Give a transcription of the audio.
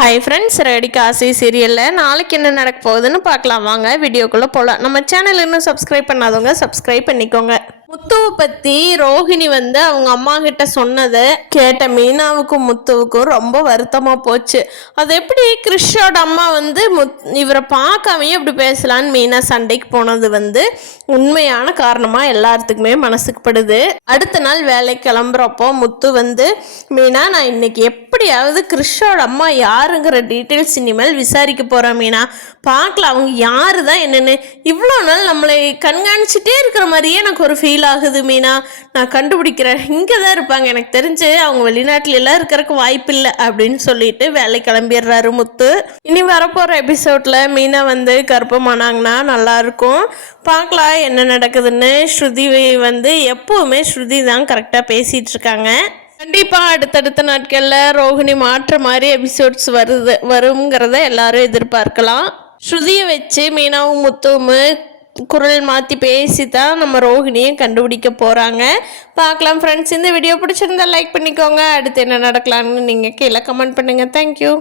Hi friends, ready Kashi சீரியலில் நாளைக்கு என்ன நடக்க போகுதுன்னு பார்க்கலாம். வாங்க வீடியோக்குள்ளே போகலாம். நம்ம சேனல் இன்னும் சப்ஸ்கிரைப் பண்ணாதவங்க சப்ஸ்கிரைப் பண்ணிக்கோங்க. முத்துவை பற்றி ரோஹிணி அவங்க அம்மா கிட்ட சொன்னதை கேட்ட மீனாவுக்கும் முத்துவுக்கும் ரொம்ப வருத்தமாக போச்சு. அது எப்படி கிறிஷோட அம்மா இவரை பார்க்காமையே இப்படி பேசலான்னு மீனா சண்டைக்கு போனது உண்மையான காரணமாக எல்லாத்துக்குமே மனசுக்கு படுது. அடுத்த நாள் வேலைக்கு கிளம்புறப்போ முத்து மீனா, நான் இன்னைக்கு எப்படியாவது கிறிஷோட அம்மா யாருங்கிற டீட்டெயில்ஸ் இனிமேல் விசாரிக்க போகிறேன் மீனா, பார்க்கலாம் அவங்க யாரு தான் என்னென்னு. இவ்வளோ நாள் நம்மளை கண்காணிச்சுட்டே இருக்கிற மாதிரியே எனக்கு ஒரு ஃபீல் ஆகுது மீனா. நான் கண்டுபிடிக்கிறேன், இங்கே தான் இருப்பாங்க, எனக்கு தெரிஞ்சு அவங்க வெளிநாட்டுல எல்லாம் இருக்கிறதுக்கு வாய்ப்பு இல்லை அப்படின்னு சொல்லிட்டு வேலை கிளம்பிடுறாரு முத்து. இனி வரப்போகிற எபிசோட்ல மீனா கர்ப்பமானாங்கன்னா நல்லா இருக்கும். பார்க்கலாம் என்ன நடக்குதுன்னு. ஸ்ருதி எப்பவுமே ஸ்ருதி தான் கரெக்டாக பேசிட்டு இருக்காங்க. கண்டிப்பாக அடுத்தடுத்த நாட்களில் ரோஹிணி மாற்ற மாதிரி எபிசோட்ஸ் வருங்கிறத எல்லாரும் எதிர்பார்க்கலாம். ஸ்ருதியை வச்சு மீனாவும் முத்துவும் குரல் மாற்றி பேசி தான் நம்ம ரோஹிணியை கண்டுபிடிக்க போகிறாங்க. பார்க்கலாம் ஃப்ரெண்ட்ஸ். இந்த வீடியோ பிடிச்சிருந்தா லைக் பண்ணிக்கோங்க. அடுத்து என்ன நடக்கலான்னு நீங்கள் கீழே கமெண்ட் பண்ணுங்கள். தேங்க்யூ.